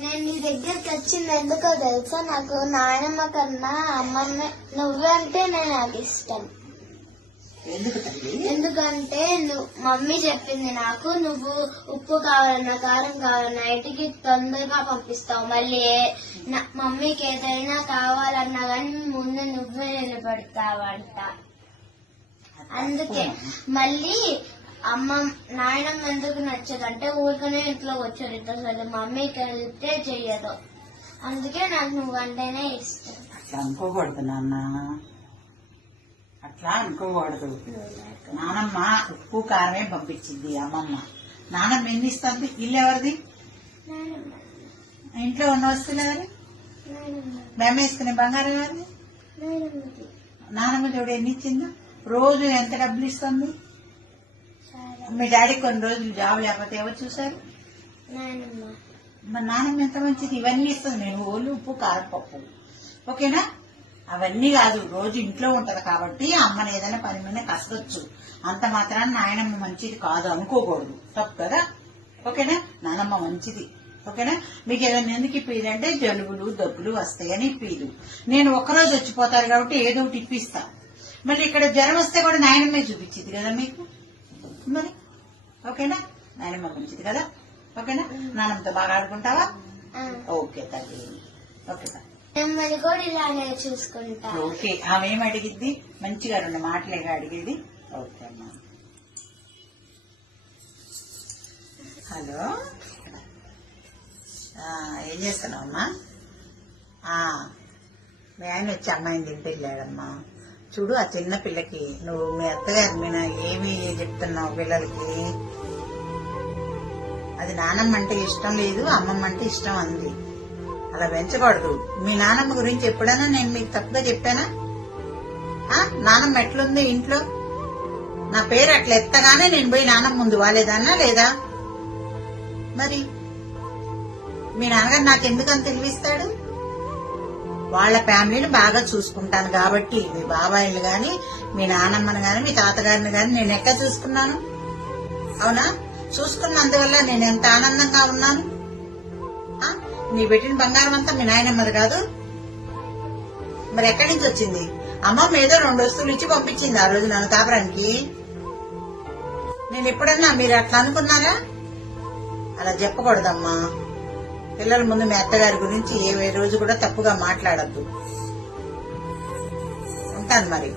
నేను నీ దగ్గరికి వచ్చింది ఎందుకో తెలుసా? నాకు నాయనమ్మ కన్నా అమ్మమ్మ నువ్వే అంటే నాకు ఇష్టం. ఎందుకంటే మమ్మీ చెప్పింది నాకు, నువ్వు ఉప్పు కావాలన్నా కారం కావాలన్నా ఇంటికి తొందరగా పంపిస్తావు. మళ్ళీ మమ్మీకి ఏదైనా కావాలన్నా కానీ ముందు నువ్వే నిలబడతావంట. అందుకే మళ్ళీ నాయనమ్మ ఎందుకు నచ్చదంటే ఊరికనే ఇంట్లో వచ్చారు అసలు మమ్మీకి వెళ్తే చెయ్యదు. అందుకే నాకు నువ్వంటేనే ఇష్టం. అట్లా అనుకోకూడదు నాన్న, అట్లా అనుకోకూడదు. నానమ్మ ఉప్పు కారమే పంపించింది అమ్మమ్మ. నానమ్మ ఎన్ని ఇస్తుంది? ఇల్లు ఎవరిది? ఇంట్లో ఉన్న వస్తువులు ఎవరి? మేము వేసుకునే బంగారం ఎవరిది? నానమ్మ చూడు ఎన్ని ఇచ్చిందో. రోజు ఎంత డబ్బులు ఇస్తుంది? మీ డాడీ కొన్ని రోజులు జాబ్ లేకపోతే ఎవరు చూసారు? మరి నానమ్మ ఎంత మంచిది, ఇవన్నీ ఇస్తుంది. నేను ఓళ్ళు ఉప్పు కారం పప్పు, ఓకేనా? అవన్నీ కాదు, రోజు ఇంట్లో ఉంటది కాబట్టి అమ్మని ఏదైనా పని మీద కసరొచ్చు. అంత మాత్రాన నాయనమ్మ మంచిది కాదు అనుకోకూడదు, తప్పు కదా? ఓకేనా? నానమ్మ మంచిది, ఓకేనా? మీకు ఏదైనా ఎందుకు ఇప్పిది అంటే జలుబులు దగ్గులు వస్తాయని ఇప్పిదు. నేను ఒక్కరోజు వచ్చిపోతారు కాబట్టి ఏదో ఒకటి ఇప్పిస్తా. మళ్ళీ ఇక్కడ జ్వరం వస్తే కూడా నాయనమ్మే చూపించింది కదా మీకు. మరి ఓకేనా? నాయనమ్మ మంచిది కదా, ఓకేనా? నానమ్మతో బాగా ఆడుకుంటావా? ఓకే తల్లి, ఓకే చూసుకుంటా. ఓకే, ఆమె ఏం అడిగిద్ది? మంచిగా 2 మాటలేగా అడిగేది. ఓకే అమ్మా. హలో, ఏం చేస్తున్నావు అమ్మా? మీ ఆయన వచ్చి అమ్మాయిని తింటే వెళ్ళాడమ్మా. చూడు, ఆ చిన్న పిల్లకి నువ్వు మీ అత్తగారి మీద ఏమి చెప్తున్నావు పిల్లలకి? అది నానమ్మ అంటే ఇష్టం లేదు, అమ్మమ్మ అంటే ఇష్టం అంది. అలా పెంచకూడదు. మీ నానమ్మ గురించి ఎప్పుడైనా నేను మీకు తప్పుగా చెప్పానా? నానమ్మ ఎట్లుంది ఇంట్లో? నా పేరు అట్లా ఎత్తగానే నేను పోయి నానమ్మ ముందు వాలేదన్నా లేదా? మరి మీ నాన్నగారు నాకెందుకని తెలివిస్తాడు? వాళ్ళ ఫ్యామిలీని బాగా చూసుకుంటాను కాబట్టి. మీ బాబాయిలు గాని, మీ నానమ్మని గాని, మీ తాతగారిని గాని నేను ఎక్కడ చూసుకున్నాను? అవునా? చూసుకున్నందువల్ల నేను ఎంత ఆనందంగా ఉన్నాను. నీ పెట్టిన బంగారం అంతా మీ నాయనమ్మది కాదు? మరి ఎక్కడి నుంచి వచ్చింది? అమ్మమ్మ ఏదో 2 వస్తువులు ఇచ్చి పంపించింది ఆ రోజు నన్ను కాపురానికి. నేను ఎప్పుడన్నా మీరు అట్లా అనుకున్నారా? అలా చెప్పకూడదమ్మా. పిల్లల ముందు మీ అత్తగారి గురించి ఏ రోజు కూడా తప్పుగా మాట్లాడద్దు. ఉంటాను మరి.